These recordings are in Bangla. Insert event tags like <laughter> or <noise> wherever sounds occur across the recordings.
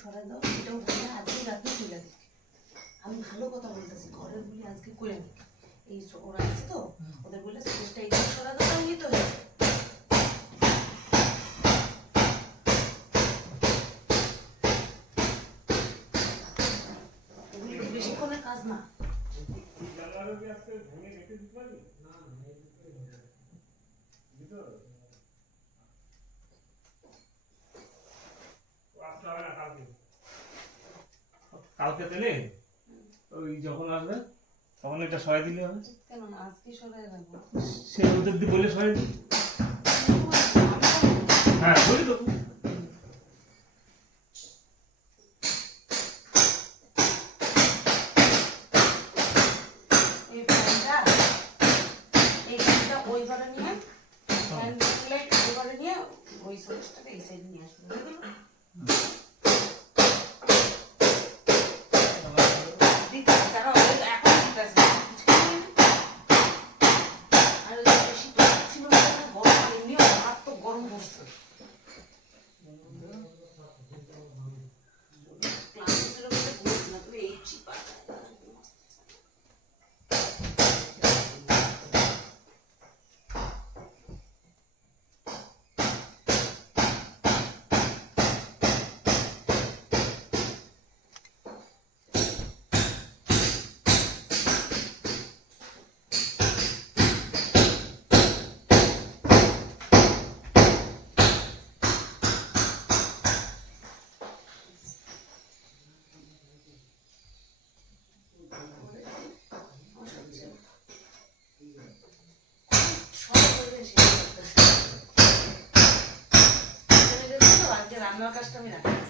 সরাই দাও, এটাও বলে আজকে রাতে খুলে দিক। আমি ভালো কথা বলতেছি, ঘরের বলি আজকে করে দিক এই ওরা আছে তো, ওদের বলে সুরেশটা এইটা সরা দাও, তাহলেই তো হয়েছে বেশিক্ষণের কাজ না। কালকে দিলে ওই যখন আসবে তখন এটা সরাই দিলে হবে। কেন আজকে সরাই রাখব সে ওদের দিয়ে বলে সরাই দিই। হ্যাঁ বলি তো। ওই এই সাইড নিয়ে আসবে కష్టమేనా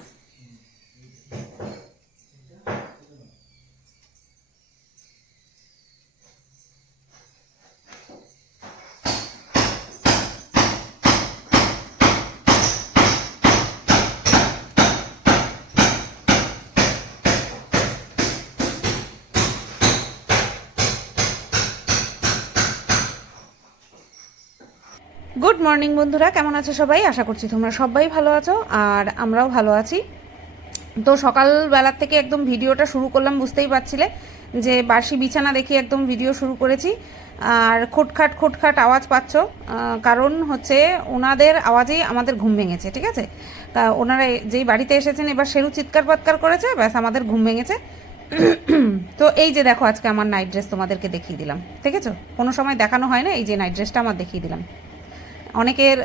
গুড মর্নিং বন্ধুরা। কেমন আছো সবাই? আশা করছি তোমরা সবাই ভালো আছো, আর আমরাও ভালো আছি। তো সকালবেলার থেকে একদম ভিডিওটা শুরু করলাম, বুঝতেই পারছিলে যে বাসি বিছানা দেখি একদম ভিডিও শুরু করেছি। আর খোটখাট খোটখাট আওয়াজ পাচ্ছ কারণ হচ্ছে ওনাদের আওয়াজেই আমাদের ঘুম ভেঙেছে, ঠিক আছে? তা ওনারা যেই বাড়িতে এসেছেন, এবার সেরু চিৎকার পাৎকার করেছে, ব্যাস আমাদের ঘুম ভেঙেছে। <clears throat> তো এই যে দেখো, আজকে আমার নাইট ড্রেস তোমাদেরকে দেখিয়ে দিলাম, ঠিক আছে? কোনো সময় দেখানো হয় না, এই যে নাইট ড্রেসটা আমার দেখিয়ে দিলাম। অনেকের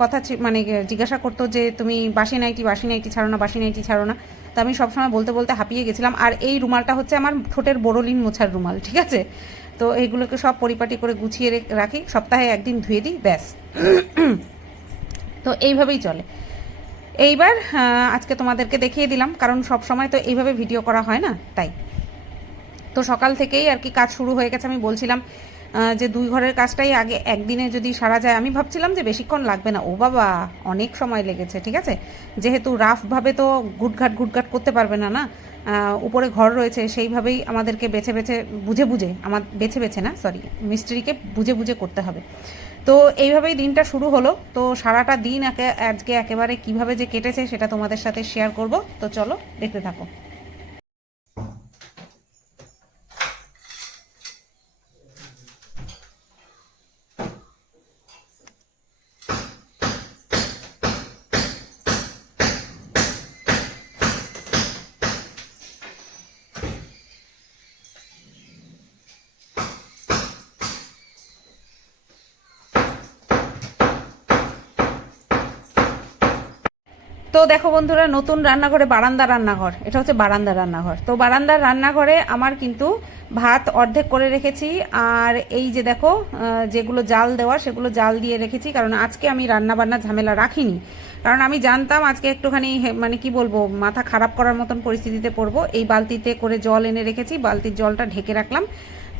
কথা মানে জিজ্ঞাসা করতো যে, তুমি বাসি নাইটি বাসি নাইটি ছাড়ো না, বাসি নাইটি ছাড়ো না। তো আমি সবসময় বলতে বলতে হাঁপিয়ে গেছিলাম। আর এই রুমালটা হচ্ছে আমার ঠোঁটের বড়লিন মোছার রুমাল, ঠিক আছে? তো এইগুলোকে সব পরিপাটি করে গুছিয়ে রাখি, সপ্তাহে একদিন ধুয়ে দিই, ব্যাস। তো এইভাবেই চলে। এইবার আজকে তোমাদেরকে দেখিয়ে দিলাম, কারণ সব সময় তো এইভাবে ভিডিও করা হয় না, তাই। তো সকাল থেকেই আর কি কাজ শুরু হয়ে গেছে, আমি বলছিলাম যে দুই ঘরের কাজটাই আগে একদিনে যদি সারা যায়, আমি ভাবছিলাম যে বেশিক্ষণ লাগবে না। ও বাবা, অনেক সময় লেগেছে, ঠিক আছে? যেহেতু রাফভাবে তো গুটঘাট গুটঘাট করতে পারবে না না? উপরে ঘর রয়েছে, সেইভাবেই আমাদেরকে বেছে বেছে, বুঝে বুঝে, আমার বেছে বেছে না সরি মিস্ত্রিকে বুঝে বুঝে করতে হবে। তো এইভাবেই দিনটা শুরু হলো। তো সারাটা দিন আজকে একেবারে কীভাবে যে কেটেছে সেটা তোমাদের সাথে শেয়ার করব। তো চলো, দেখতে থাকো। তো দেখো বন্ধুরা, নতুন রান্নাঘরে বারান্দা রান্নাঘর। এটা হচ্ছে বারান্দা রান্নাঘর। তো বারান্দার রান্নাঘরে আমার কিন্তু ভাত অর্ধেক করে রেখেছি, আর এই যে দেখো যেগুলো জাল দেওয়া, সেগুলো জাল দিয়ে রেখেছি, কারণ আজকে আমি রান্না বান্না ঝামেলা রাখিনি। কারণ আমি জানতাম আজকে একটুখানি মানে কি বলব, মাথা খারাপ করার মতন পরিস্থিতিতে পড়ব। এই বালতিতে করে জল এনে রেখেছি, বালতির জলটা ঢেকে রাখলাম।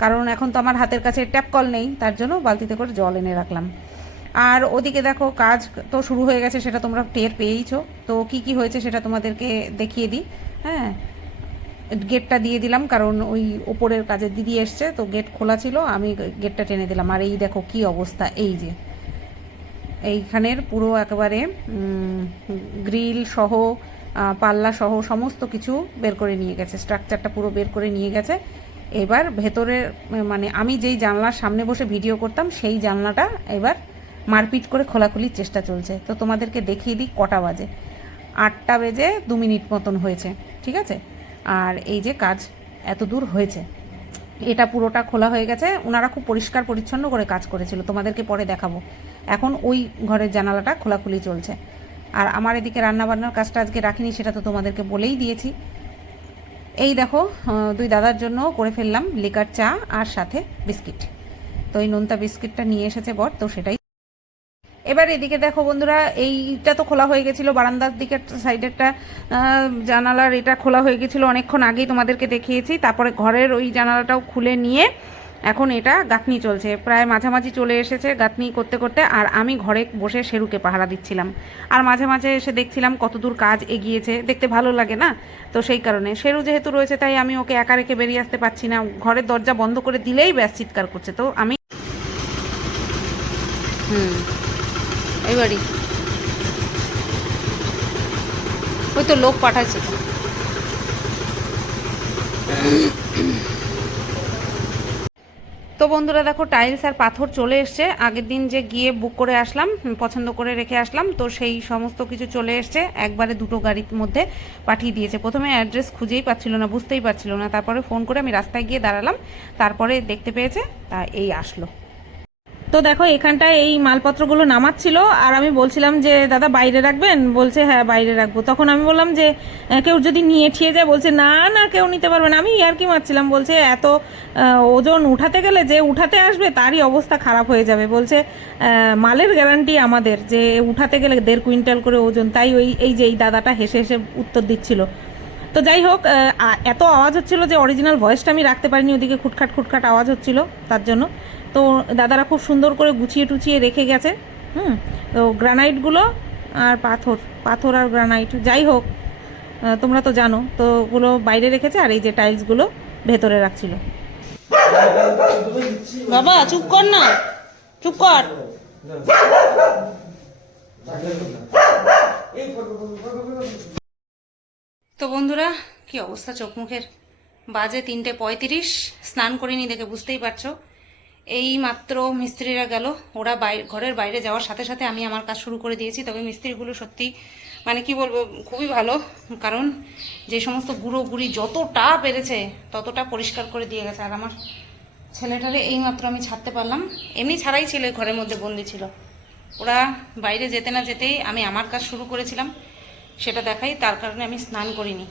কারণ এখন তো আমার হাতের কাছে ট্যাপ কল নেই, তার জন্য বালতিতে করে জল এনে রাখলাম। আর ওদিকে দেখো, কাজ তো শুরু হয়ে গেছে, সেটা তোমরা টের পেয়েইছো। তো কি কি হয়েছে সেটা তোমাদেরকে দেখিয়ে দিই। হ্যাঁ গেটটা দিয়ে দিলাম, কারণ ওই ওপরের কাজের দিদি এসছে, তো গেট খোলা ছিল, আমি গেটটা টেনে দিলাম। আর এই দেখো কি অবস্থা, এই যে। এইখানের পুরো একেবারে গ্রিল সহ পাল্লা সহ সমস্ত কিছু বের করে নিয়ে গেছে। স্ট্রাকচারটা পুরো বের করে নিয়ে গেছে। এবার ভেতরের মানে আমি যেই জানলার সামনে বসে ভিডিও করতাম, সেই জানলাটা এবার মারপিট করে খোলাখুলির চেষ্টা চলছে। তো তোমাদেরকে দেখিয়ে দিই কটা বাজে। আটটা বেজে দু মিনিট মতন হয়েছে, ঠিক আছে? আর এই যে কাজ এত দূর হয়েছে, এটা পুরোটা খোলা হয়ে গেছে। ওনারা খুব পরিষ্কার পরিচ্ছন্ন করে কাজ করেছিল, তোমাদেরকে পরে দেখাবো। এখন ওই ঘরের জানালাটা খোলাখুলি চলছে। আর আমার এদিকে রান্নাবান্নার কাজটা আজকে রাখিনি, সেটা তো তোমাদেরকে বলেই দিয়েছি। এই দেখো দুই দাদার জন্য করে ফেললাম লিকার চা আর সাথে বিস্কিট। তো এই নোনতা বিস্কিটটা নিয়ে এসেছে বর, তো সেটাই এবার এদিকে দেখো বন্ধুরা, এইটা তো খোলা হয়ে গেছিল, বারান্দার দিকে সাইডেরটা জানালার এটা খোলা হয়ে গেছিল, অনেকক্ষণ আগেই তোমাদেরকে দেখিয়েছি। তারপরে ঘরের ওই জানালাটাও খুলে নিয়ে এখন এটা গাঁথনি চলছে। প্রায় মাঝামাঝি চলে এসেছে গাঁথনি করতে করতে, আর আমি ঘরে বসে শেরুকে পাহারা দিচ্ছিলাম। আর মাঝে মাঝে এসে দেখছিলাম কতদূর কাজ এগিয়েছে, দেখতে ভালো লাগে না? তো সেই কারণে। শেরু যেহেতু রয়েছে, তাই আমি ওকে একা রেখে বেরিয়ে আসতে পারছি না। ঘরের দরজা বন্ধ করে দিলেই ব্যাস চিৎকার করছে। তো আমি হুম। এই বাড়ি। ওই তো লোক পাঠাচ্ছে তো। বন্ধুরা দেখো টাইলস আর পাথর চলে এসছে। আগের দিন যে গিয়ে বুক করে আসলাম, পছন্দ করে রেখে আসলাম, তো সেই সমস্ত কিছু চলে এসছে। একবারে দুটো গাড়ির মধ্যে পাঠিয়ে দিয়েছে। প্রথমে অ্যাড্রেস খুঁজেই পাচ্ছিল না, বুঝতেই পারছিল না। তারপরে ফোন করে আমি রাস্তায় গিয়ে দাঁড়ালাম। তারপরে দেখতে পেয়েছে, তা এই আসলো। তো দেখো, এখানটায় এই মালপত্রগুলো নামাচ্ছিল, আর আমি বলছিলাম যে, দাদা, বাইরে রাখবেন? বলছে হ্যাঁ বাইরে রাখব। তখন আমি বললাম যে কেউ যদি নিয়ে ঠিয়ে যায়, বলছে, না না, কেউ নিতে পারবে না। আমি আর কি মারছিলাম, বলছে, এত ওজন উঠাতে গেলে যে উঠাতে আসবে, তারই অবস্থা খারাপ হয়ে যাবে। বলছে মালের গ্যারান্টি আমাদের যে উঠাতে গেলে দেড় কুইন্টাল করে ওজন। তাই ওই, এই যে, এই দাদাটা হেসে হেসে উত্তর দিচ্ছিল। তো যাই হোক এত আওয়াজ হচ্ছিল যে অরিজিনাল ভয়েসটা আমি রাখতে পারিনি, ওদিকে খুটখাট খুটখাট আওয়াজ হচ্ছিল তার জন্য। তো দাদারা খুব সুন্দর করে গুছিয়ে টুচিয়ে রেখে গেছে, হুম, তো গ্রানাইটগুলো আর পাথর পাথর আর গ্রানাইট, যাই হোক তোমরা তো জানো, তো ওগুলো বাইরে রেখেছে আর এই যে টাইলসগুলো ভেতরে রাখছিল। বাবা, চুপ কর না, চুপ কর। তো বন্ধুরা, কি অবস্থা চোখ মুখের? বাজে তিনটে পঁয়ত্রিশ, স্নান করিনি দেখে বুঝতেই পারছ। এই মাত্র মিস্ত্রিরা গেল। ওরা বাইরে ঘরের বাইরে যাওয়ার সাথে সাথে আমি আমার কাজ শুরু করে দিয়েছি। তবে মিস্ত্রিগুলো সত্যি মানে কি বলব, খুবই ভালো। কারণ যে সমস্ত গুঁড়ো গুঁড়ি যতটা পেরেছে, ততটা পরিষ্কার করে দিয়ে গেছে। আর আমার ছেলেটারে এই মাত্র আমি ছাড়তে পারলাম। এমনি ছাড়াই ছেলে, ঘরের মধ্যে বন্দি ছিল। ওরা বাইরে যেতে না যেতেই আমি আমার কাজ শুরু করেছিলাম। সেটা দেখাই, তার কারণে আমি স্নান করিনি।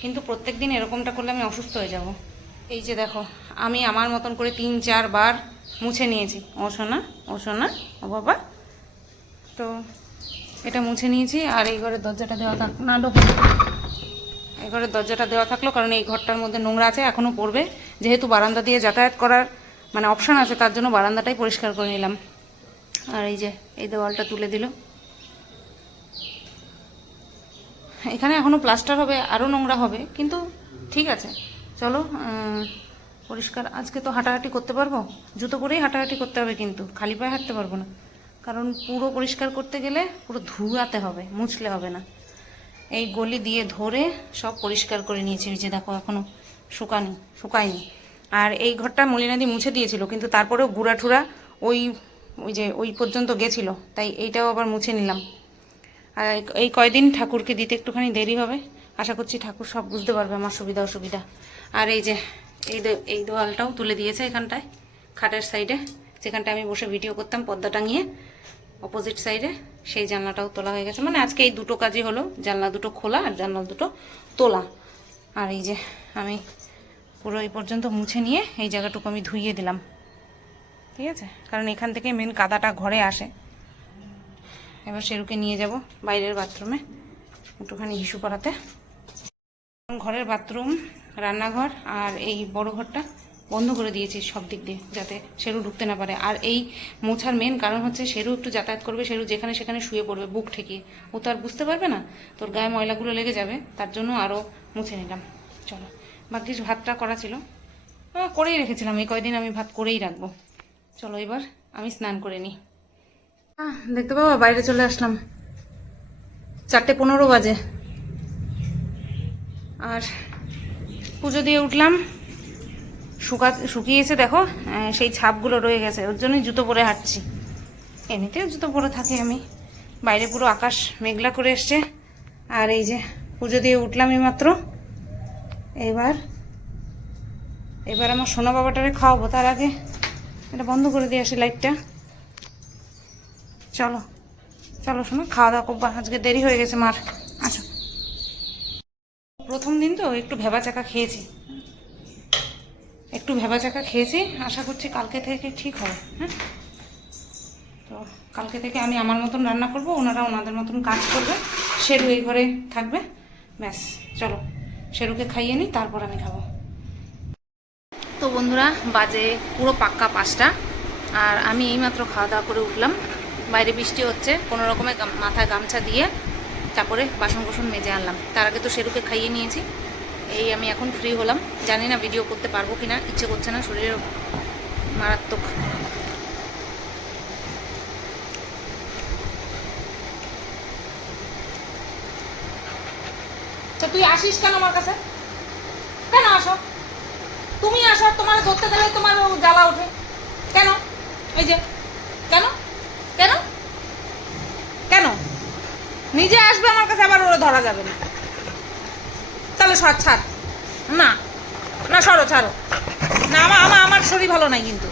কিন্তু প্রত্যেক দিন এরকমটা করলে আমি অসুস্থ হয়ে যাব। এই যে দেখো, আমি আমার মতন করে তিন চারবার মুছে নিয়েছি। ও সোনা ও সোনা, ও বাবা। তো এটা মুছে নিয়েছি আর এই ঘরের দরজাটা দেওয়া থাক না, ঢোকো। এই ঘরের দরজাটা দেওয়া থাকল কারণ এই ঘরটার মধ্যে নোংরা আছে এখনও পড়বে। যেহেতু বারান্দা দিয়ে যাতায়াত করার মানে অপশান আছে, তার জন্য বারান্দাটাই পরিষ্কার করে নিলাম। আর এই যে, এই দেওয়ালটা তুলে দিল। এখানে এখনও প্লাস্টার হবে আরও নোংরা হবে, কিন্তু ঠিক আছে। চলো পরিষ্কার, আজকে তো হাঁটাহাঁটি করতে পারব? জুতো পরেই হাঁটাহাঁটি করতে হবে কিন্তু, খালি পায়ে হাঁটতে পারব না। কারণ পুরো পরিষ্কার করতে গেলে পুরো ধুয়াতে হবে, মুছলে হবে না। এই গলি দিয়ে ধরে সব পরিষ্কার করে নিয়েছি যে দেখো এখনও শুকানি, শুকায়নি। আর এই ঘরটা মলিনাদি মুছে দিয়েছিল, কিন্তু তারপরেও গুড়া ঠুরা ওই ওই যে ওই পর্যন্ত গেছিল, তাই এইটাও আবার মুছে নিলাম। আর এই কয়দিন ঠাকুরকে দিতে একটুখানি দেরি হবে? আশা করছি ঠাকুর সব বুঝতে পারবে, আমার সুবিধা অসুবিধা। আর এই যে, এই এই দেওয়ালটাও তুলে দিয়েছে এখানটায়, খাটের সাইডে, যেখানটায় আমি বসে ভিডিও করতাম পর্দা টাঙিয়ে অপোজিট সাইডে সেই জানলাটাও তোলা হয়ে গেছে। মানে আজকে এই দুটো কাজই হলো, জানলা দুটো খোলা আর জানলা দুটো তোলা। আর এই যে, আমি পুরো এই পর্যন্ত মুছে নিয়ে এই জায়গাটুকু আমি ধুইয়ে দিলাম। ঠিক আছে? কারণ এখান থেকে মেন কাদাটা ঘরে আসে। এবার সেরুকে নিয়ে যাব বাইরের বাথরুমে একটুখানি হিসু করাতে ঘরের বাথরুম রান্নাঘর আর এই বড় ঘরটা বন্ধ করে দিয়েছি সব দিক দিয়ে, যাতে সেরু ঢুকতে না পারে। আর এই মোছার মেন কারণ হচ্ছে সেরু একটু যাতায়াত করবে, সেরু যেখানে সেখানে শুয়ে পড়বে বুক ঠেকিয়ে। ও তো আর বুঝতে পারবে না, তোর গায়ে ময়লাগুলো লেগে যাবে, তার জন্য আরও মুছে নিলাম। চলো, ভাগ্যিস ভাতটা করা ছিল। করেই রেখেছিলাম, এই কয়দিন আমি ভাত করেই রাখব। চলো এবার আমি স্নান করে নিই। দেখতে পাবো, বাইরে চলে আসলাম। চারটে পনেরো বাজে। আর পুজো দিয়ে উঠলাম। শুকা, শুকিয়েছে দেখো সেই ছাপগুলো রয়ে গেছে, ওর জন্যই জুতো পরে হাঁটছি। এমনিতেও জুতো পরে থাকি আমি। বাইরে পুরো আকাশ মেঘলা করে এসছে। আর এই যে পুজো দিয়ে উঠলাম মাত্র এবার এবার আমার সোনা বাবাটারে খাওয়াবো, তার আগে এটা বন্ধ করে দিয়ে আসি লাইটটা। চলো চলো শোনো খাওয়া দাওয়া করব। আজকে দেরি হয়ে গেছে মার আসো প্রথম দিন তো একটু ভেবা চাকা খেয়েছি। একটু ভেবা চাকা খেয়েছি, আশা করছি কালকে থেকে ঠিক হবে হ্যাঁ? তো কালকে থেকে আমি আমার মতন রান্না করব, ওনারা ওনাদের মতন কাজ করবে। শেরু এই ঘরে থাকবে, ব্যাস, চলো। শেরুকে খাইয়ে নিই, তারপর আমি খাব। তো বন্ধুরা, বাজে পুরো পাক্কা পাঁচটা, আর আমি এইমাত্র খাওয়া দাওয়া করে উঠলাম। বাইরে বৃষ্টি হচ্ছে, কোনো রকমের মাথায় গামছা দিয়ে তারপরে বাসন কোসন মেজে আনলাম। তার আগে তো শেরুকে খাইয়ে নিয়েছি। এই আমি এখন ফ্রি হলাম। জানি না ভিডিও করতে পারব কিনা, ইচ্ছে করছে না, শরীরের মারাত্মক তুই আসিস কেন আমার কাছে? কেন আসো? তুমি আসো তোমার ধরতে গেলে তোমার জ্বালা ওঠে। কেন? এই যে, কেন? কেন? কেন? নিজে আসবে আমার কাছে, আবার ওরা ধরা যাবে না। তাহলে সর ছাড়। না না সরো ছাড়ো। না, আমার আমার আমার শরীর ভালো নাই কিন্তু।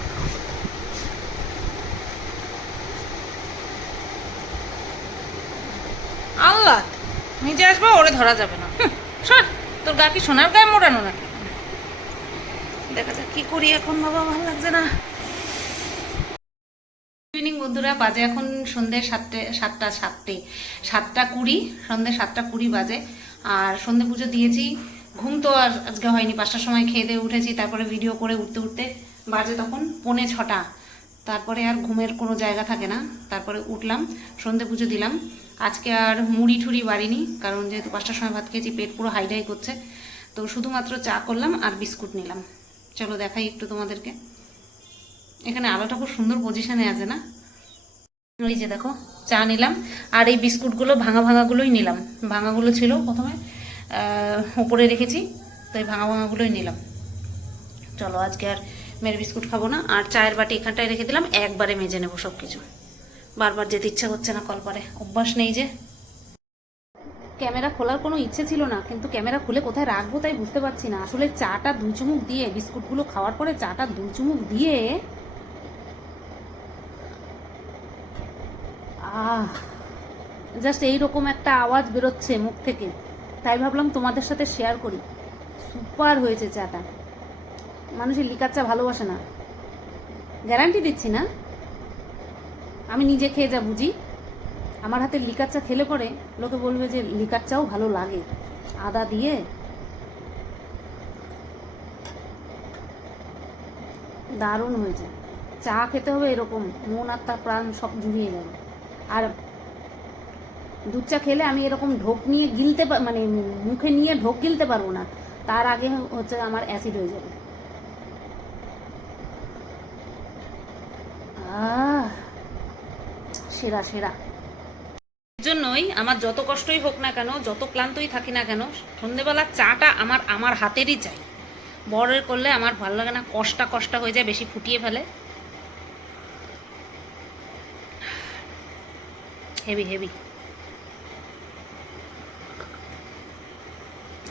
আল্লাহ নিজে আসবে, ওরে ধরা যাবে না। সর, তোর গা কি সোনার গায়ে মোড়ানো নাকি? দেখা যাক কি করি এখন, বাবা, ভালো লাগছে না। ইভিনিং বন্ধুরা, বাজে এখন সন্ধ্যে সাতটে, সাতটা সাতটে, সাতটা কুড়ি সন্ধ্যে সাতটা কুড়ি বাজে। আর সন্ধ্যে পুজো দিয়েছি। ঘুম তো আর আজকে হয়নি, পাঁচটার সময় খেয়ে দিয়ে উঠেছি, তারপরে ভিডিও করে উঠতে উঠতে বাজে তখন পৌনে ছটা। তারপরে আর ঘুমের কোনো জায়গা থাকে না, তারপরে উঠলাম সন্ধ্যে পুজো দিলাম। আজকে আর মুড়ি ঠুড়ি বাড়িনি, কারণ যেহেতু পাঁচটার সময় ভাত খেয়েছি, পেট পুরো হাইডাই করছে। তো শুধুমাত্র চা করলাম আর বিস্কুট নিলাম। চলো দেখাই একটু তোমাদেরকে। এখানে আলোটা খুব সুন্দর পজিশনে আছে না? এই যে দেখো, চা নিলাম, আর এই বিস্কুটগুলো ভাঙা ভাঙাগুলোই নিলাম। ভাঙাগুলো ছিল প্রথমে উপরে রেখেছি, তো এই ভাঙা ভাঙাগুলোই নিলাম। চলো, আজকে আর মেয়ের বিস্কুট খাব না, আর চায়ের বাটি এখানটায় রেখে দিলাম, একবারে মেজে নেব সব কিছু বারবার যেতে ইচ্ছা হচ্ছে না কলপারে অভ্যাস নেই যে। ক্যামেরা খোলার কোনো ইচ্ছে ছিল না, কিন্তু ক্যামেরা খুলে কোথায় রাখব তাই বুঝতে পারছি না। আসলে চাটা দুই চুমুক দিয়ে, বিস্কুটগুলো খাওয়ার পরে চাটা দুই চুমুক দিয়ে আহ জাস্ট এইরকম একটা আওয়াজ বেরোচ্ছে মুখ থেকে। তাই ভাবলাম তোমাদের সাথে শেয়ার করি। সুপার হয়েছে চাটা মানুষের লিকার চা ভালোবাসে না। গ্যারান্টি দিচ্ছি না। আমি নিজে খেয়ে যা বুঝি। আমার হাতে লিকার চা খেলে পরে লোকে বলবে যে লিকার চাও ভালো লাগে। আদা দিয়ে দারুণ হয়েছে। চা খেতে হবে এরকম। মন আর তার প্রাণ সব জুড়িয়ে যাবে। আর দুধ চা খেলে আমি এরকম ঢোক নিয়ে গিলতে মানে মুখে নিয়ে ঢোক গিলতে পারব না। তার আগে হচ্ছে আমার অ্যাসিড হয়ে যাবে। সেরা সেরা। জন্যই আমার যত কষ্টই হোক না কেন, যত ক্লান্তই থাকি না কেন, সন্ধেবেলা চাটা আমার আমার হাতেরই চাই। বরের করলে আমার ভালো লাগে না, কষ্টা কষ্টা হয়ে যায়, বেশি ফুটিয়ে ফেলে। হেভি হেভি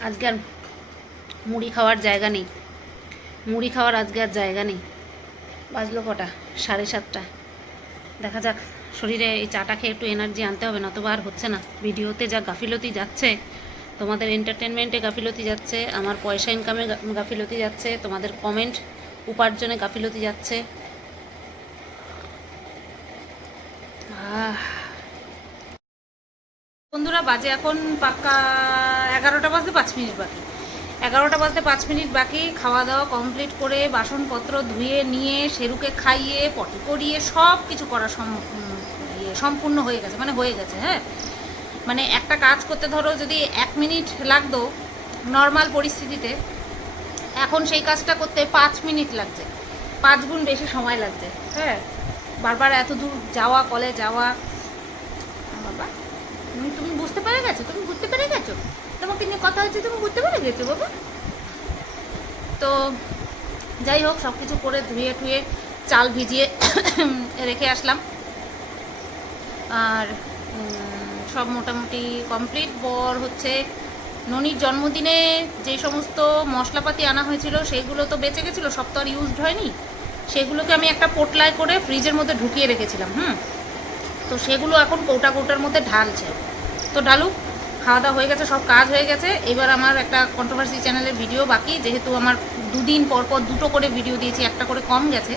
আজকে আর মুড়ি খাওয়ার জায়গা নেই। মুড়ি খাওয়ার আজকে আর জায়গা নেই। বাজলো কটা? সাড়ে সাতটা। দেখা যাক, শরীরে এই চাটা খেয়ে একটু এনার্জি আনতে হবে নতুবা আর হচ্ছে না। ভিডিওতে যা গাফিলতি যাচ্ছে, তোমাদের এন্টারটেনমেন্টে গাফিলতি যাচ্ছে, আমার পয়সা ইনকামে গাফিলতি যাচ্ছে, তোমাদের কমেন্ট উপার্জনে গাফিলতি যাচ্ছে। আহ। বন্ধুরা বাজে এখন পাক্কা এগারোটা বাজতে পাঁচ মিনিট বাকি। এগারোটা বাজতে পাঁচ মিনিট বাকি খাওয়া দাওয়া কমপ্লিট করে বাসনপত্র ধুয়ে নিয়ে সেরুকে খাইয়ে পটি করিয়ে সব কিছু করা ইয়ে, সম্পূর্ণ হয়ে গেছে মানে হয়ে গেছে হ্যাঁ? মানে একটা কাজ করতে ধরো যদি এক মিনিট লাগতো নর্মাল পরিস্থিতিতে এখন সেই কাজটা করতে পাঁচ মিনিট লাগছে পাঁচ গুণ বেশি সময় লাগছে হ্যাঁ? বারবার এত দূর যাওয়া কলে যাওয়া বাবা। তুমি বুঝতে পেরে গেছো? তুমি বুঝতে পেরে গেছো? তোমাকে নিয়ে কথা হচ্ছে, তুমি বুঝতে পেরে গেছো বাবা? তো যাই হোক সব কিছু করে ধুয়ে টুয়ে চাল ভিজিয়ে <coughs> রেখে আসলাম। আর সব মোটামুটি কমপ্লিট বর হচ্ছে ননির জন্মদিনে যে সমস্ত মশলাপাতি আনা হয়েছিল, সেগুলো তো বেঁচে গেছিল, সব তো আর ইউজড হয়নি। সেগুলোকে আমি একটা পোটলায় করে ফ্রিজের মধ্যে ঢুকিয়ে রেখেছিলাম, হুম? তো সেগুলো এখন কৌটা কৌটার মধ্যে ঢালছে। তো ঢালুক খাওয়া দাওয়া হয়ে গেছে, সব কাজ হয়ে গেছে। এবার আমার একটা কন্ট্রোভার্সি চ্যানেলের ভিডিও বাকি, যেহেতু আমার দুদিন পর পর দুটো করে ভিডিও দিয়েছি, একটা করে কম গেছে।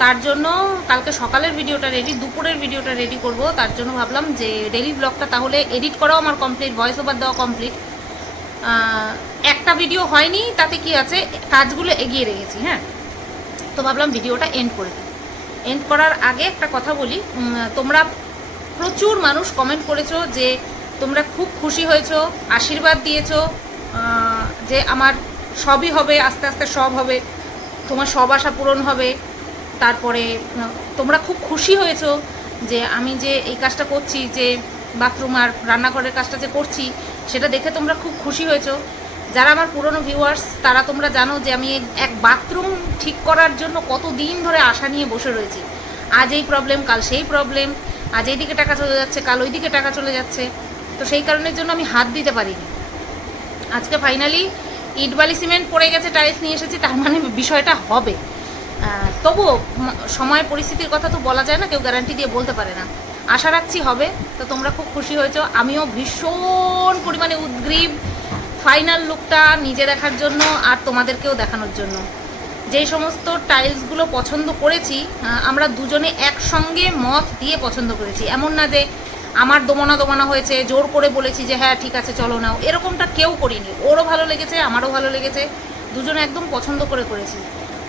তার জন্য কালকে সকালের ভিডিওটা রেডি দুপুরের ভিডিওটা রেডি করব। তার জন্য ভাবলাম যে ডেলি ব্লগটা তাহলে এডিট করাও আমার কমপ্লিট ভয়েস ওভার দেওয়া কমপ্লিট একটা ভিডিও হয়নি, তাতে কি আছে? কাজগুলো এগিয়ে রেখেছি হ্যাঁ। তো ভাবলাম ভিডিওটা এন্ড করে দিই। এন্ড করার আগে একটা কথা বলি। তোমরা প্রচুর মানুষ কমেন্ট করেছ যে তোমরা খুব খুশি হয়েছো, আশীর্বাদ দিয়েছ যে আমার সবই হবে, আস্তে আস্তে সব হবে, তোমার সব আশা পূরণ হবে। তারপরে তোমরা খুব খুশি হয়েছো যে আমি যে এই কাজটা করছি, যে বাথরুম আর রান্নাঘরের কাজটা যে করছি, সেটা দেখে তোমরা খুব খুশি হয়েছো। যারা আমার পুরনো ভিউয়ার্স তারা তোমরা জানো যে আমি এক বাথরুম ঠিক করার জন্য কত দিন ধরে আশা নিয়ে বসে রয়েছি। আজ এই প্রবলেম কাল সেই প্রবলেম আজ এই দিকে টাকা চলে যাচ্ছে, কাল ওইদিকে টাকা চলে যাচ্ছে। তো সেই কারণের জন্য আমি হাত দিতে পারিনি। আজকে ফাইনালি ইট বালি সিমেন্ট পড়ে গেছে টাইলস নিয়ে এসেছি, তার মানে বিষয়টা হবে। তবুও সময়, পরিস্থিতির কথা তো বলা যায় না, কেউ গ্যারান্টি দিয়ে বলতে পারে না। আশা রাখছি হবে, তো তোমরা খুব খুশি হয়েছো। আমিও ভীষণ পরিমাণে উদ্গ্রীব ফাইনাল লুকটা নিজে দেখার জন্য আর তোমাদেরকেও দেখানোর জন্য। যেই সমস্ত টাইলসগুলো পছন্দ করেছি আমরা দুজনে একসঙ্গে মত দিয়ে পছন্দ করেছি। এমন না যে আমার দোমনা দোমনা হয়েছে, জোর করে বলেছি যে হ্যাঁ ঠিক আছে, চলো নাও। এরকমটা কেউ করিনি। ওরও ভালো লেগেছে, আমারও ভালো লেগেছে। দুজনে একদম পছন্দ করে করেছি।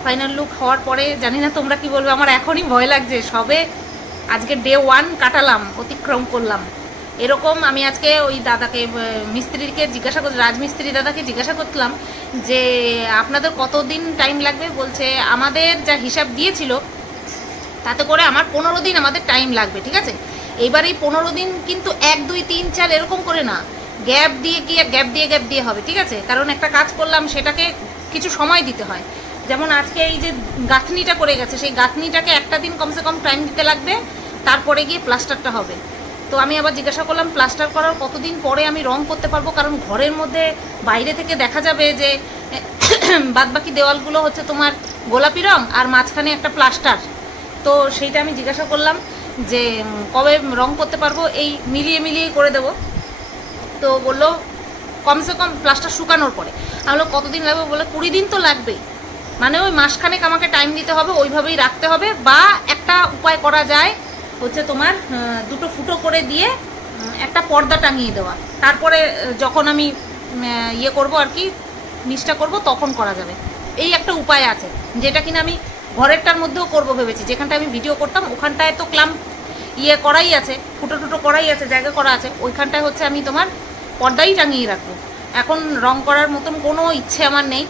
ফাইনাল লুক হওয়ার পরে, জানি না তোমরা কি বলবে, আমার এখনই ভয় লাগছে। সবে আজকে ডে ওয়ান কাটালাম, অতিক্রম করলাম। এরকম আমি আজকে ওই দাদাকে মিস্ত্রিকে জিজ্ঞাসা করছি রাজমিস্ত্রি দাদাকে জিজ্ঞাসা করলাম যে, আপনাদের কতদিন টাইম লাগবে? বলছে, আমাদের যা হিসাব দিয়েছিল, তাতে করে আমার পনেরো দিন আমাদের টাইম লাগবে, ঠিক আছে? এইবার এই পনেরো দিন কিন্তু এক, দুই, তিন, চার এরকম করে না। গ্যাপ দিয়ে গিয়ে, গ্যাপ দিয়ে গ্যাপ দিয়ে হবে, ঠিক আছে? কারণ একটা কাজ করলাম, সেটাকে কিছু সময় দিতে হয়। যেমন আজকে এই যে গাঁথনিটা করে গেছে, সেই গাঁথনিটাকে একটা দিন কমসে কম টাইম দিতে লাগবে, তারপরে গিয়ে প্লাস্টারটা হবে। তো আমি আবার জিজ্ঞাসা করলাম, প্লাস্টার করার কতদিন পরে আমি রং করতে পারব? কারণ ঘরের মধ্যে বাইরে থেকে দেখা যাবে যে, <clears throat> বাদবাকি দেওয়ালগুলো হচ্ছে তোমার গোলাপি রং আর মাঝখানে একটা প্লাস্টার। তো সেইটা আমি জিজ্ঞাসা করলাম যে কবে রং করতে পারব? এই মিলিয়ে মিলিয়ে করে দেবো। তো বলল, কমসে কম প্লাস্টার শুকানোর পরে। আমি কতদিন লাগবে? বলে কুড়ি দিন তো লাগবেই। মানে ওই মাসখানেক আমাকে টাইম দিতে হবে, ওইভাবেই রাখতে হবে বা একটা উপায় করা যায় হচ্ছে তোমার দুটো ফুটো করে দিয়ে একটা পর্দা টাঙিয়ে দেওয়া। তারপরে যখন আমি ইয়ে করব আর কি, নিচটা করব, তখন করা যাবে। এই একটা উপায় আছে, যেটা কিনা আমি ঘরেরটার মধ্যেও করব ভেবেছি। যেখানটা আমি ভিডিও করতাম, ওখানটায় তো ক্লাম ইয়ে করাই আছে, ফুটো টুটো করাই আছে, জায়গা করা আছে। ওইখানটায় হচ্ছে আমি তোমার পর্দাই টাঙিয়ে রাখব। এখন রং করার মতন কোনো ইচ্ছে আমার নেই,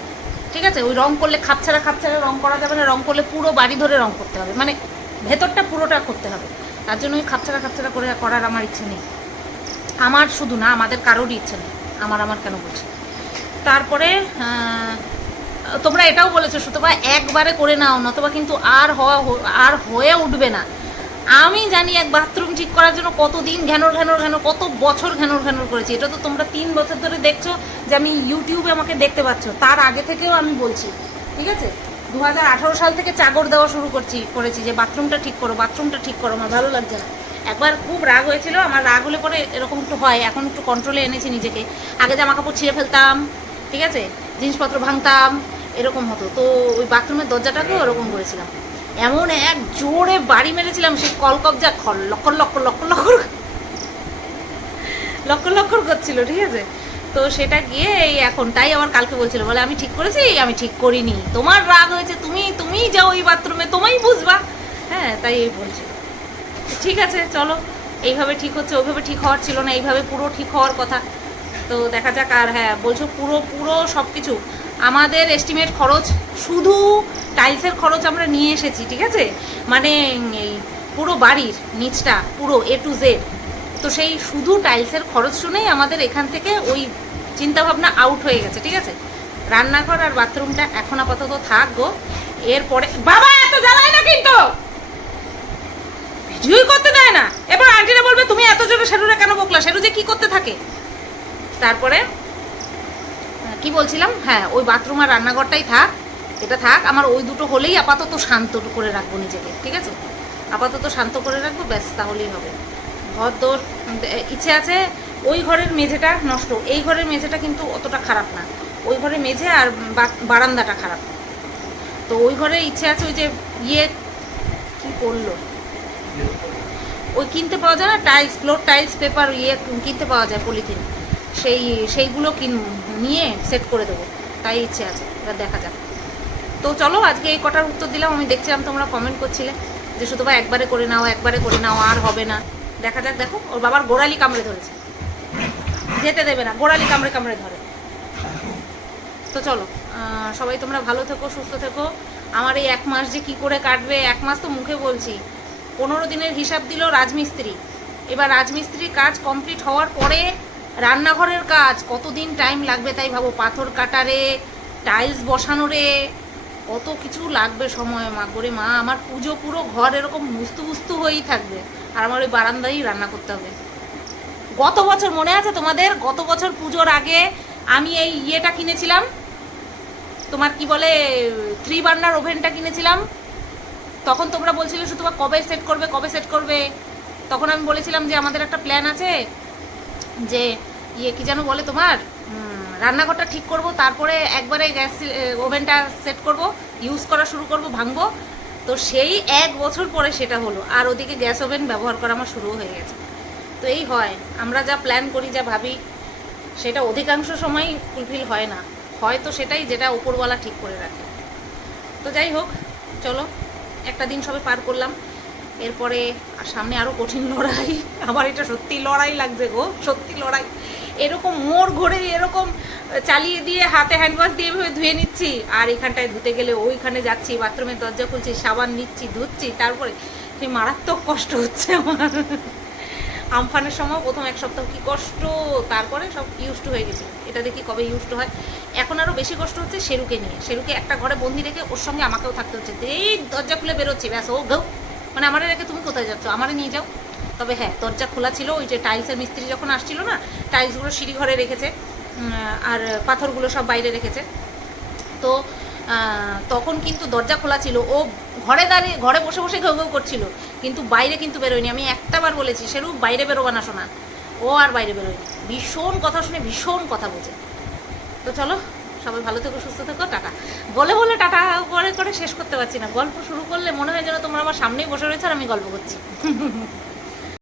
ঠিক আছে? ওই রং করলে খাপছাড়া খাপছাড়া রং করা যাবে না, রং করলে পুরো বাড়ি ধরে রং করতে হবে। মানে ভেতরটা পুরোটা করতে হবে। তার জন্য ওই খাপছাড়া খাপছাড়া করে করার আমার ইচ্ছে নেই। আমার শুধু না, আমাদের কারোরই ইচ্ছে নেই। আমার আমার কেন বলছি? তারপরে তোমরা এটাও বলেছ সুতবা একবারে করে নাও, নতবা কিন্তু আর হওয়া আর হয়ে উঠবে না। আমি জানি এক বাথরুম ঠিক করার জন্য কতদিন ঘ্যানোর ঘ্যানোর ঘ্যানোর, কত বছর ঘ্যানোর ঘ্যানোর করেছি। এটা তো তোমরা তিন বছর ধরে দেখছ যে আমি ইউটিউবে আমাকে দেখতে পাচ্ছ। তার আগে থেকেও আমি বলছি, ঠিক আছে? দু হাজার আঠেরো সাল থেকে চাগর দেওয়া শুরু করছি, করেছি যে বাথরুমটা ঠিক করো, বাথরুমটা ঠিক করো, আমার ভালো লাগছে না। একবার খুব রাগ হয়েছিল, আমার রাগ হলে পরে এরকম একটু হয়, এখন একটু কন্ট্রোলে এনেছি নিজেকে। আগে জামা কাপড় ছিঁড়ে ফেলতাম, ঠিক আছে? জিনিসপত্র ভাঙতাম, এরকম হতো। তো ওই বাথরুমের দরজাটাকেও ওরকম করেছিলাম। এমন এক জোরে বাড়ি মেরেছিলাম, সেই কলকবজা খল লক্কর লক্কর লক্কর লক্কর লক্কর লক্কর করছিল, ঠিক আছে? তো সেটা গিয়ে এই এখন তাই আমার কালকে বলছিল, বলে, আমি ঠিক করেছি? আমি ঠিক করিনি। তোমার রাগ হয়েছে, তুমি তুমিই যাও ওই বাথরুমে তোমাই বুঝবা। হ্যাঁ তাই এই বলছিল ঠিক আছে, চলো। এইভাবে ঠিক হচ্ছে, ওইভাবে ঠিক হওয়ার ছিল না, এইভাবে পুরো ঠিক হওয়ার কথা। তো দেখা যাক আর হ্যাঁ বলছো পুরো পুরো সব কিছু আমাদের এস্টিমেট খরচ, শুধু টাইলসের খরচ আমরা নিয়ে এসেছি, ঠিক আছে? মানে এই পুরো বাড়ির নিচটা, পুরো এ টু জেড তো সেই শুধু টাইলসের খরচ শুনেই আমাদের এখান থেকে ওই চিন্তাভাবনা আউট হয়ে গেছে, ঠিক আছে? রান্নাঘর আর বাথরুমটা এখন আপাতত থাক গো। এরপরে বাবা, এত জ্বালায় না কিন্তু! ভিডিওই করতে দেয় না। এবার আন্টিরা বলবে, তুমি এত জোরে শেরুরে কেন বকলা? শেরু যে কি করতে থাকে? তারপরে কি বলছিলাম? হ্যাঁ ওই বাথরুম আর রান্নাঘরটাই থাক, এটা থাক। আমার ওই দুটো হলেই আপাতত শান্ত করে রাখব নিজেকে, ঠিক আছে? আপাতত শান্ত করে রাখব, ব্যাস, তাহলেই হবে। ঘর দোর ইচ্ছে আছে ওই ঘরের মেঝেটা নষ্ট। এই ঘরের মেঝেটা কিন্তু অতটা খারাপ না। ওই ঘরের মেঝে আর বারান্দাটা খারাপ। তো ওই ঘরে ইচ্ছে আছে ওই যে ইয়ে কি করল ওই কিনতে পাওয়া যায় না, টাইলস, ফ্লোর টাইলস পেপার ইয়ে কিনতে পাওয়া যায়, পলিথিন। সেই, সেইগুলো কিন, নিয়ে সেট করে দেবো। তাই ইচ্ছে আছে, এবার দেখা যাক। তো চলো, আজকে এই কটার উত্তর দিলাম। আমি দেখছিলাম তোমরা কমেন্ট করছিলে যে শুধু বা একবারে করে নাও, একবারে করে নাও, আর হবে না। দেখা যাক, দেখো, ওর বাবার গোড়ালি কামড়ে ধরেছে। যেতে দেবে না। গোড়ালি কামড়ে কামড়ে ধরে। তো চলো সবাই তোমরা ভালো থেকো, সুস্থ থেকো। আমার এই এক মাস যে কি করে কাটবে, এক মাস তো মুখে বলছি। পনেরো দিনের হিসাব দিল রাজমিস্ত্রি। এবার রাজমিস্ত্রির কাজ কমপ্লিট হওয়ার পরে রান্নাঘরের কাজ, কতদিন টাইম লাগবে তাই ভাবো? পাথর কাটারে টাইলস বসানো রে, কত কিছু লাগবে সময়? মা করে মা, আমার পুজো পুরো ঘর এরকম মুস্তু মুস্তু হয়েই থাকবে। আর আমার ওই বারান্দায় রান্না করতে হবে। গত বছর মনে আছে তোমাদের? গত বছর পুজোর আগে আমি এই ইয়েটা কিনেছিলাম। তোমার কি বলে থ্রি বার্নার ওভেনটা কিনেছিলাম। তখন তোমরা বলছিলে শুধু কবে সেট করবে, কবে সেট করবে? তখন আমি বলেছিলাম যে আমাদের একটা প্ল্যান আছে যে ইয়ে কি যেন বলে তোমার? রান্নাঘরটা ঠিক করব, তারপরে একবারে গ্যাস ওভেনটা সেট করব ইউজ করা শুরু করব, ভাঙবো। তো সেই এক বছর পরে সেটা হলো। আর ওদিকে গ্যাস ওভেন ব্যবহার করা আমার শুরু হয়ে গেছে। তো এই হয়। আমরা যা প্ল্যান করি, যা ভাবি, সেটা অধিকাংশ সময় ফুলফিল হয় না। হয়তো সেটাই যেটা উপরওয়ালা ঠিক করে রাখে। তো যাই হোক, চলো, একটা দিন সবে পার করলাম। এরপরে সামনে আরও কঠিন লড়াই। <laughs> আমার এটা সত্যি লড়াই লাগছে গো, সত্যি লড়াই। এরকম মোড় ঘুরে, এরকম চালিয়ে দিয়ে হাতে হ্যান্ড ওয়াশ দিয়ে এভাবে ধুয়ে নিচ্ছি, আর এখানটায় ধুতে গেলে ওইখানে যাচ্ছি, বাথরুমের দরজা খুলছি, সাবান নিচ্ছি, ধুচ্ছি, তারপরে সেই মারাত্মক কষ্ট হচ্ছে আমার। আমফানের সময় প্রথম এক সপ্তাহ কি কষ্ট, তারপরে সব ইউজ হয়ে গেছে। এটা দেখি কবে ইউজ হয়। এখন আরও বেশি কষ্ট হচ্ছে শেরুকে নিয়ে। শেরুকে একটা ঘরে বন্দি রেখে ওর সঙ্গে আমাকেও থাকতে হচ্ছে। এই দরজা খুলে বেরোচ্ছে, ব্যাস, ও ঘৌ মানে আমারে রেখে তুমি কোথায় যাচ্ছ? আমারে নিয়ে যাও। তবে হ্যাঁ দরজা খোলা ছিল, ওই যে টাইলসের মিস্ত্রি যখন আসছিল না টাইলসগুলো সিঁড়ি ঘরে রেখেছে আর পাথরগুলো সব বাইরে রেখেছে। তো তখন কিন্তু দরজা খোলা ছিল। ও ঘরে দাঁড়িয়ে, ঘরে বসে বসে ঘেউ ঘেউ করছিল। কিন্তু বাইরে কিন্তু বেরোয়নি। আমি একটা বার বলেছি সেরু বাইরে বেরোবা না শোনা ও আর বাইরে বেরোয়নি। ভীষণ কথা শুনে ভীষণ কথা বোঝে তো চলো, সবাই ভালো থেকো, সুস্থ থেকো, টাটা। বলে বলে টাটা করে করে শেষ করতে পারছি না। গল্প শুরু করলে মনে হয় যেন তোমরা আমার সামনেই বসে রয়েছে আর আমি গল্প করছি।